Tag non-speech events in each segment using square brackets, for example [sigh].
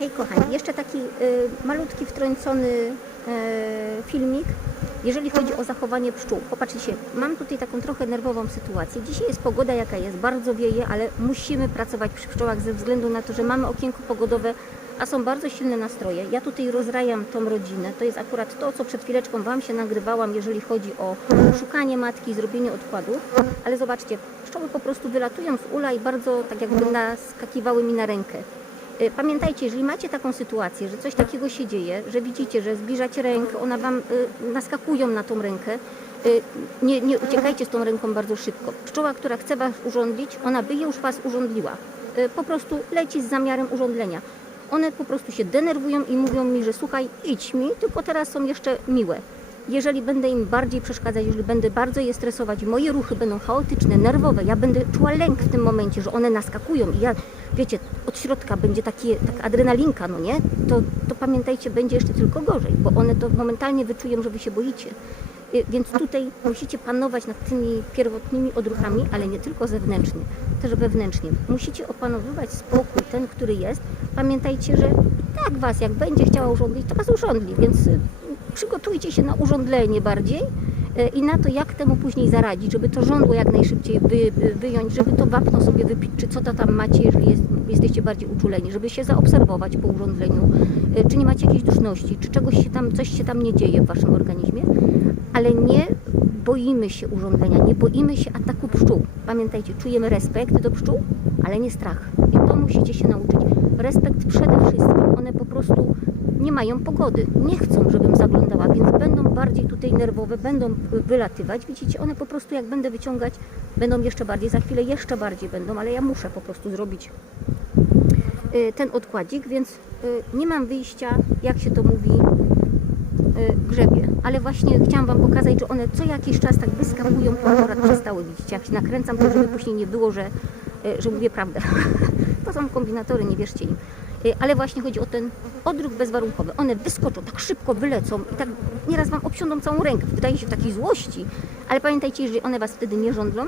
Hej kochani, jeszcze taki y, malutki wtrącony y, filmik, jeżeli chodzi o zachowanie pszczół. Popatrzcie mam tutaj taką trochę nerwową sytuację. Dzisiaj jest pogoda jaka jest, bardzo wieje, ale musimy pracować przy pszczołach ze względu na to, że mamy okienko pogodowe, a są bardzo silne nastroje. Ja tutaj rozrajam tą rodzinę. To jest akurat to, co przed chwileczką Wam się nagrywałam, jeżeli chodzi o szukanie matki, zrobienie odkładu. Ale zobaczcie, pszczoły po prostu wylatują z ula i bardzo tak jakby naskakiwały mi na rękę. Y, Pamiętajcie, jeżeli macie taką sytuację, że coś takiego się dzieje, że widzicie, że zbliżacie rękę, one wam y, naskakują na tą rękę, y, nie, nie uciekajcie z tą ręką bardzo szybko. Pszczoła, która chce was urządlić, ona by już was urządliła. Po prostu leci z zamiarem urządlenia. One po prostu się denerwują i mówią mi, że słuchaj, idź mi, tylko teraz są jeszcze miłe. Jeżeli będę im bardziej przeszkadzać, jeżeli będę bardzo je stresować, moje ruchy będą chaotyczne, nerwowe, ja będę czuła lęk w tym momencie, że one naskakują i ja, wiecie, od środka będzie taka adrenalinka, no nie? To, to pamiętajcie, będzie jeszcze tylko gorzej, bo one to momentalnie wyczują, że wy się boicie. Y, Więc tutaj musicie panować nad tymi pierwotnymi odruchami, ale nie tylko zewnętrznie, też wewnętrznie. Musicie opanowywać spokój, ten, który jest. Pamiętajcie, że tak was, jak będzie chciała urządlić, to was urządli, więc y, przygotujcie się na urządlenie bardziej y, i na to, jak temu później zaradzić, żeby to żądło jak najszybciej wy, y, wyjąć, żeby to wapno sobie wypić, czy co to tam macie, jeżeli jest, jesteście bardziej uczuleni, żeby się zaobserwować po urządleniu, y, czy nie macie jakiejś duszności, czy czegoś się tam, coś się tam nie dzieje w waszym organizmie, ale nie boimy się urządzenia, nie boimy się ataku pszczół. Pamiętajcie, czujemy respekt do pszczół, ale nie strach. I to musicie się nauczyć. Respekt przede wszystkim. One po prostu nie mają pogody. Nie chcą, żebym zaglądała, więc będą bardziej tutaj nerwowe, będą wylatywać. Widzicie, one po prostu jak będę wyciągać, będą jeszcze bardziej, za chwilę jeszcze bardziej będą, ale ja muszę po prostu zrobić y, ten odkładzik, więc y, nie mam wyjścia, jak się to mówi, y, grzebie. Ale właśnie chciałam Wam pokazać, że one co jakiś czas tak wyskakują, to akurat przestały, widzicie, jak się nakręcam, to żeby później nie było, że, że mówię prawdę. [laughs] to są kombinatory, nie wierzcie im. Y, Ale właśnie chodzi o ten odruch bezwarunkowy. One wyskoczą, tak szybko wylecą i tak nieraz Wam obsiądą całą rękę. Wydaje się w takiej złości, ale pamiętajcie, jeżeli one Was wtedy nie żądlą,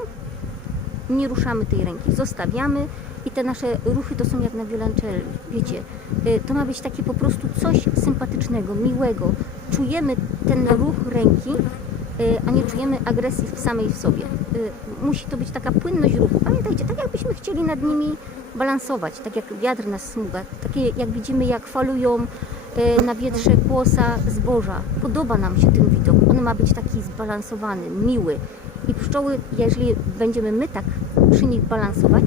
nie ruszamy tej ręki, zostawiamy i te nasze ruchy to są jak na wiolonczeli, wiecie, y, to ma być takie po prostu coś sympatycznego, miłego. Czujemy ten ruch ręki, y, a nie czujemy agresji w samej w sobie. Musi to być taka płynność ruchu. Pamiętajcie, tak jakbyśmy chcieli nad nimi balansować, tak jak wiatr nas smuga, takie jak widzimy, jak falują y, na wietrze kłosa zboża. Podoba nam się ten widok. On ma być taki zbalansowany, miły. I pszczoły, jeżeli będziemy my tak przy nich balansować,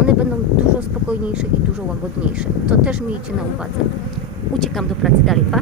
one będą dużo spokojniejsze i dużo łagodniejsze. To też miejcie na uwadze. Uciekam do pracy dalej, pa!